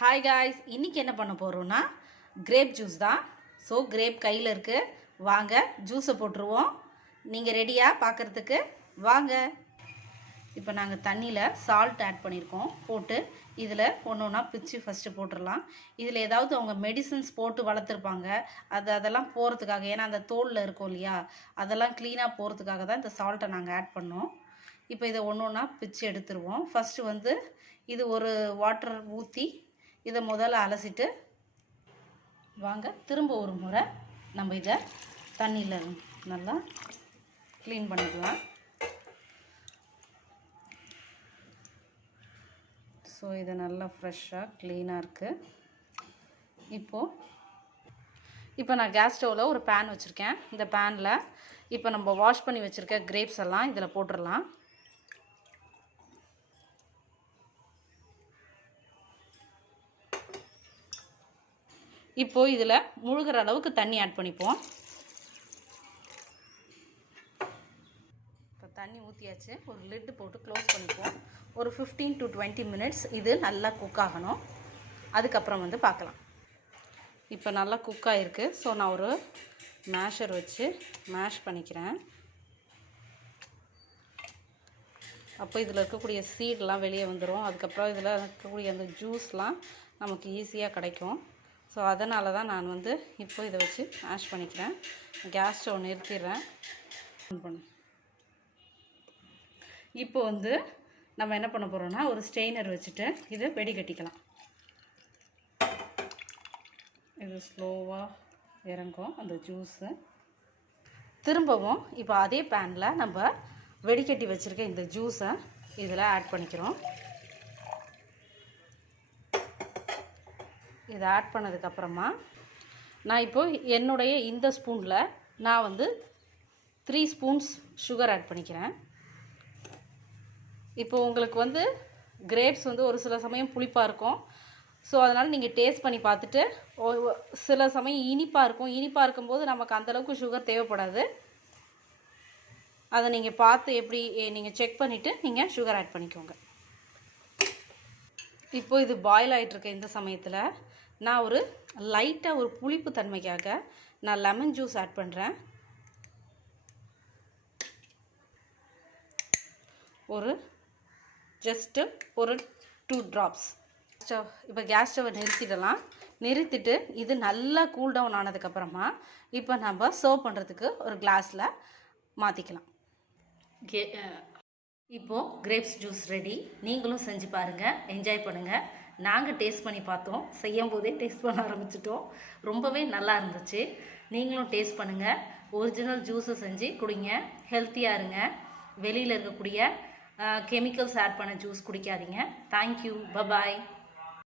Hi guys, இன்றைக்கி என்ன பண்ண போகிறோன்னா கிரேப் ஜூஸ் தான். ஸோ கிரேப் கையில் இருக்குது, வாங்க ஜூஸை போட்டுருவோம். நீங்கள் ரெடியாக பார்க்குறதுக்கு வாங்க. இப்போ நாங்கள் தண்ணியில் சால்ட் ஆட் பண்ணியிருக்கோம். போட்டு இதில் ஒன்று ஒன்றா பிச்சு ஃபஸ்ட்டு போட்டுடலாம். இதில் ஏதாவது அவங்க மெடிசன்ஸ் போட்டு வளர்த்துருப்பாங்க, அதெல்லாம் போகிறதுக்காக, ஏன்னா அந்த தோலில் இருக்கும் இல்லையா, அதெல்லாம் க்ளீனாக போகிறதுக்காக தான் இந்த சால்ட்டை நாங்கள் ஆட் பண்ணோம். இப்போ இதை ஒன்று ஒன்றா பிச்சு எடுத்துருவோம். ஃபஸ்ட்டு இது ஒரு வாட்டர் ஊற்றி இதை முதல்ல அலசிட்டு வாங்க திரும்ப ஒரு முறை நம்ம இதை தண்ணியில் நல்லா க்ளீன் பண்ணிக்கலாம். ஸோ இது நல்லா ஃப்ரெஷ்ஷாக க்ளீனாக இருக்குது. இப்போ நான் கேஸ் ஸ்டவ்வில் ஒரு பேன் வச்சுருக்கேன். இந்த பேனில் இப்போ நம்ம வாஷ் பண்ணி வச்சுருக்க கிரேப்ஸ் எல்லாம் இதில் போட்டுடலாம். இப்போது இதில் முழுகிற அளவுக்கு தண்ணி ஆட் பண்ணிப்போம். இப்போ தண்ணி ஊற்றியாச்சு. ஒரு லிட்டு போட்டு க்ளோஸ் பண்ணிப்போம். ஒரு 15 to 20 மினிட்ஸ் இது நல்லா குக் ஆகணும். அதுக்கப்புறம் பார்க்கலாம். இப்போ நல்லா குக் ஆகிருக்கு. ஸோ நான் ஒரு மேஷர் வச்சு மேஷ் பண்ணிக்கிறேன். அப்போ இதில் இருக்கக்கூடிய சீடெலாம் வெளியே வந்துடும். அதுக்கப்புறம் இதில் இருக்கக்கூடிய அந்த ஜூஸ்லாம் நமக்கு ஈஸியாக கிடைக்கும். ஸோ அதனால தான் நான் இப்போ இதை வச்சு மேஷ் பண்ணிக்கிறேன். கேஸ் ஸ்டவ் நிறுத்திடுறேன். இப்போ நம்ம என்ன பண்ண போகிறோம்னா, ஒரு ஸ்ட்ரெயினர் வச்சுட்டு இதை வெடிகட்டிக்கலாம். இது ஸ்லோவாக இறங்கும் அந்த ஜூஸு. திரும்பவும் இப்போ அதே பேனில் நம்ம வெடிக்கட்டி வச்சுருக்க இந்த ஜூஸை இதில் ஆட் பண்ணிக்கிறோம். இதை ஆட் பண்ணதுக்கப்புறமா நான் இப்போது என்னுடைய இந்த ஸ்பூனில் நான் 3 ஸ்பூன்ஸ் சுகர் ஆட் பண்ணிக்கிறேன். இப்போது உங்களுக்கு கிரேப்ஸ் ஒரு சில சமயம் புளிப்பாக இருக்கும். ஸோ அதனால் நீங்கள் டேஸ்ட் பண்ணி பார்த்துட்டு, சில சமயம் இனிப்பாக இருக்கும். இனிப்பாக இருக்கும்போது நமக்கு அந்தளவுக்கு சுகர் தேவைப்படாது. அதை நீங்கள் பார்த்து எப்படி நீங்கள் செக் பண்ணிவிட்டு நீங்கள் சுகர் ஆட் பண்ணிக்கோங்க. இப்போது இது பாயில் ஆகிட்டுருக்க இந்த சமயத்தில் நான் ஒரு லைட்டாக ஒரு புளிப்பு தன்மைக்காக நான் லெமன் ஜூஸ் ஆட் பண்ணுறேன். ஜஸ்ட்டு ஒரு 2 ட்ராப்ஸ். இப்போ கேஸ் ஸ்டவ்வை நிறுத்திடலாம். நிறுத்திட்டு இது நல்லா கூல் டவுன் ஆனதுக்கப்புறமா இப்போ நம்ம சர்வ் பண்ணுறதுக்கு ஒரு கிளாஸில் மாற்றிக்கலாம். இப்போது கிரேப்ஸ் ஜூஸ் ரெடி. நீங்களும் செஞ்சு பாருங்கள், என்ஜாய் பண்ணுங்கள். நாங்கள் டேஸ்ட் பண்ணி பார்த்தோம். செய்யும் போதே டேஸ்ட் பண்ண ஆரம்பிச்சிட்டோம். ரொம்பவே நல்லா இருந்துச்சு. நீங்களும் டேஸ்ட் பண்ணுங்கள். ஒரிஜினல் ஜூஸை செஞ்சு குடிங்க. ஹெல்த்தியாக இருங்க. வெளியில் இருக்கக்கூடிய கெமிக்கல்ஸ் ஆட் பண்ண ஜூஸ் குடிக்காதீங்க. தேங்க்யூ. பபாய்.